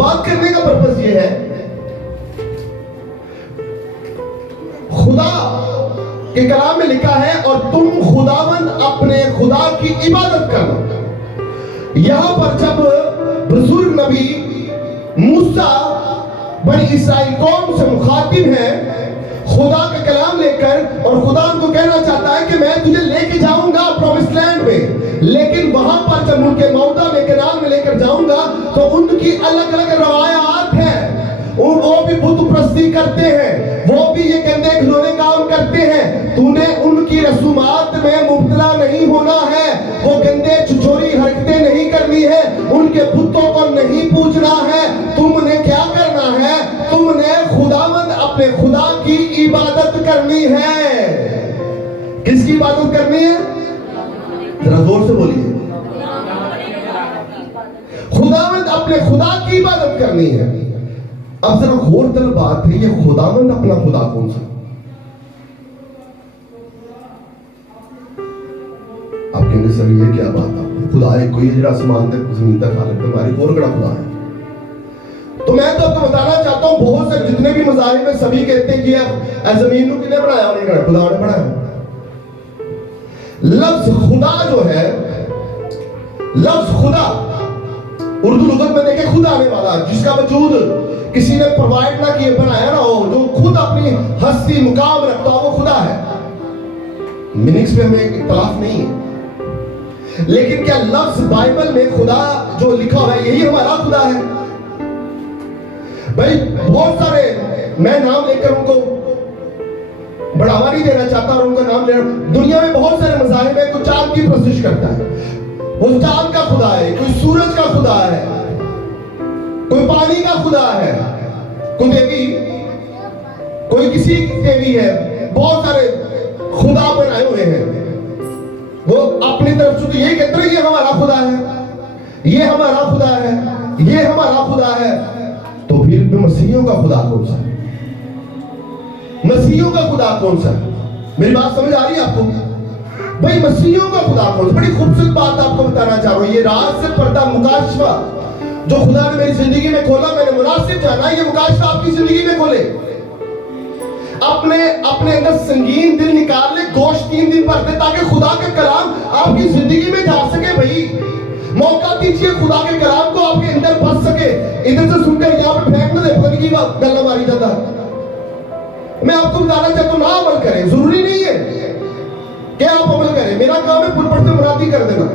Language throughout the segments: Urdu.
بات کرنے کا پرپس یہ ہے، خدا کے کلام میں لکھا ہے اور تم خداوند اپنے خدا کی عبادت کرنا۔ یہاں پر جب بزرگ نبی موسیٰ بنی اسرائیل قوم سے مخاطب ہے خدا کا کلام لے کر، اور خدا ان کو کہنا چاہتا ہے کہ میں تجھے لے کے جاؤں گا پرومس لینڈ میں، لیکن وہاں پر جب ان کے موضع میں کنعان میں لے کر جاؤں گا تو ان کی الگ الگ روایات ہیں، وہ بھی بت پرستی کرتے ہیں، وہ بھی یہ گندے گھنونے کام کرتے ہیں۔ تو نے ان کی رسومات میں مبتلا نہیں ہونا ہے، وہ گندے چھچوری حرکتیں نہیں کرنی ہے، ان کے بتوں کو نہیں پوجنا ہے۔ تم نے کیا کرنا ہے؟ تم نے خداوند اپنے خدا کی عبادت کرنی ہے۔ کس کی عبادت کرنی ہے؟ ذرا زور سے بولیے۔ خداوند اپنے خدا کی عبادت کرنی ہے۔ اب ذرا غور طلب بات ہے، یہ خداوند اپنا خدا کون سا؟ آپ کہیں گے سر یہ کیا بات ہے؟ خدا ہے کوئی جڑا آسمان تک زمین تک خالق ہماری اور بڑا خدا ہے۔ تو میں تو آپ کو بتانا چاہتا ہوں، بہت سے جتنے بھی مذاہب میں سبھی کہتے ہیں کہ زمین کو کنے بنایا؟ اور نہیں خدا نے بنایا۔ لفظ خدا جو ہے، لفظ خدا اردو لغت میں دیکھیں خود آنے والا، جس کا وجود کسی نے پروائیڈ نہ کیے بنایا نہ ہو، جو خود اپنی ہستی مقام رکھتا ہو، وہ خدا ہے۔ میننگز پہ ہمیں اختلاف نہیں ہے، لیکن کیا لفظ بائبل میں خدا جو لکھا ہوا ہے یہی ہمارا خدا ہے؟ بھائی بہت سارے، میں نام لے کر ان کو بڑھاوا نہیں دینا چاہتا اور ان کا نام لینا، دنیا میں بہت سارے مذاہب ہیں، کوئی چاند کی پرستش کرتا ہے، وہ چاند کا خدا ہے، کوئی سورج کا خدا ہے، کوئی پانی کا خدا ہے، کوئی دیوی، کوئی کسی دیوی ہے، بہت سارے خدا بنائے ہوئے ہیں۔ وہ اپنی طرف سے یہی کہتے ہیں یہ ہمارا خدا ہے، یہ ہمارا خدا ہے، یہ ہمارا خدا ہے۔ تو پھر مسیحیوں کا خدا کون سا ہے؟ مسیحیوں کا خدا کون سا ہے؟ میری بات سمجھ آ رہی ہے آپ کو؟ بھائی مسیحیوں کا خدا کون سا؟ بڑی خوبصورت بات آپ کو بتانا چاہ رہا ہوں، یہ راز سے پردہ مکاشفہ جو خدا نے میری زندگی میں کھولا، میں نے مناسب جانا یہ مکاشفہ آپ کی زندگی میں کھولے۔ اپنے اندر سنگین دل نکال لے، گوشت 3 دن پر دے تاکہ خدا کا کلام آپ کی زندگی میں جا سکے۔ بھائی موقع دیجئے خدا کے کلام کو آپ کے اندر پھنس سکے، ادھر سے سن کر یہاں پر پھینک نہ دے، پتہ نہیں کی بات گلہ ماری جاتا ہے۔ میں آپ کو بتانا چاہتا ہوں نہ عمل کریں، ضروری نہیں ہے کہ آپ عمل کریں، میرا کام ہے پلپٹ سے منادی کر دینا۔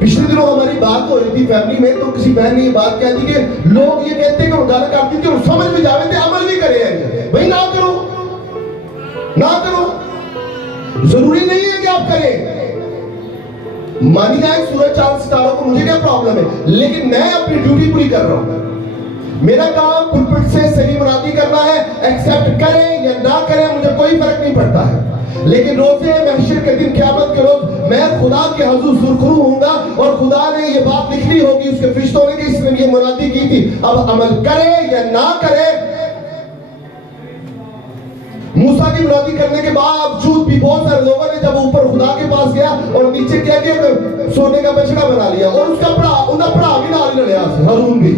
پچھلے دنوں ہماری بات ہو رہی تھی فیملی میں، تو کسی بہن نے یہ بات کہہ دی کہ لوگ یہ کہتے ہیں کہ وہ گانا کرتی تھی اور سمجھ بھی جاوے تھے، عمل بھی کرے ہیں۔ بھائی نہ کرو، نہ کرو، ضروری نہیں ہے کہ آپ کریں۔ مانی جائے سورج چاند ستاروں کو، مجھے کیا پرابلم ہے، لیکن میں اپنی ڈیوٹی پوری کر رہا ہوں۔ میرا کام پلپٹ سے صحیح منادی کرنا ہے، ایکسیپٹ کریں یا نہ کریں مجھے کوئی فرق نہیں پڑتا ہے، لیکن روزے محشر کے دن قیامت کے روز میں خدا کے حضور سرخرو ہوں گا، اور خدا نے یہ بات لکھنی ہوگی اس کے فرشتوں نے کہ اس نے یہ منادی کی تھی، اب عمل کرے یا نہ کرے۔ موسیٰ کی منادی کرنے کے باوجود بھی بہت سارے لوگوں نے جب اوپر خدا کے پاس گیا اور نیچے کیا کہ سونے کا بچڑا بنا لیا، اور اس کا پڑا بھی نہ لیا ہارون بھی۔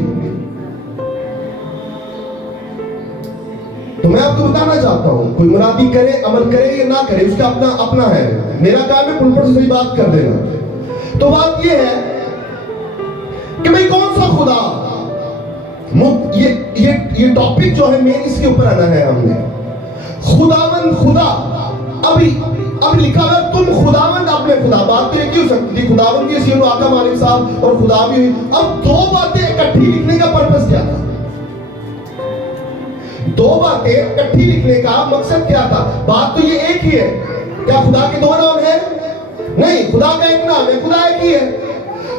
تو میں آپ کو بتانا چاہتا ہوں، کوئی منادی کرے، عمل کرے یا نہ کرے، اس کا اپنا ہے، میرا کام ہے پلپٹ سے صحیح بات کر دینا۔ تو بات یہ ہے کہ بھئی کون سا خدا، یہ ٹاپک جو ہے مین اس کے اوپر آنا ہے ہم نے۔ خداوند خدا، ابھی لکھا ہے تم خداوند اپنے خدا، بات تو یہ کیوں سکتی تھی، خداوند کی سینو آقا مالک صاحب اور خدا بھی ہوئی۔ اب 2 باتیں اکٹھی لکھنے کا پرپس کیا تھا؟ 2 باتیں اکٹھی لکھنے کا مقصد کیا تھا؟ بات تو یہ ایک ہی ہے، کیا خدا کے 2 نام ہیں؟ نہیں، خدا کا ایک نام ہے، خدا ایک ہی ہے۔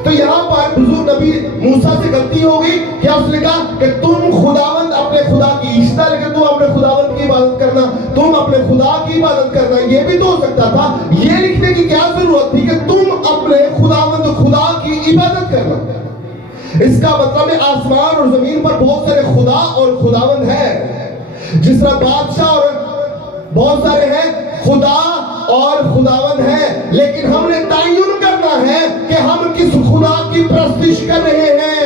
تو یہاں پر بزرگ نبی موسیٰ سے غلطی ہو گئی، کیا اس نے کہا کہ تم خداوند اپنے خدا کی، اس طرح کہ تم اپنے خداوند کی عبادت کرنا، تم اپنے خدا کی عبادت کرنا، یہ بھی تو ہو سکتا تھا۔ یہ لکھنے کی کیا ضرورت تھی کہ تم اپنے خداوند خدا کی عبادت کرنا؟ اس کا مطلب ہے آسمان اور زمین پر بہت سارے خدا اور خداوند ہیں، جس طرح بادشاہ اور بہت سارے ہیں، خدا اور خداوند ہیں، لیکن ہم نے تعین کرنا ہے کہ ہم کس خدا کی پرستش کر رہے ہیں۔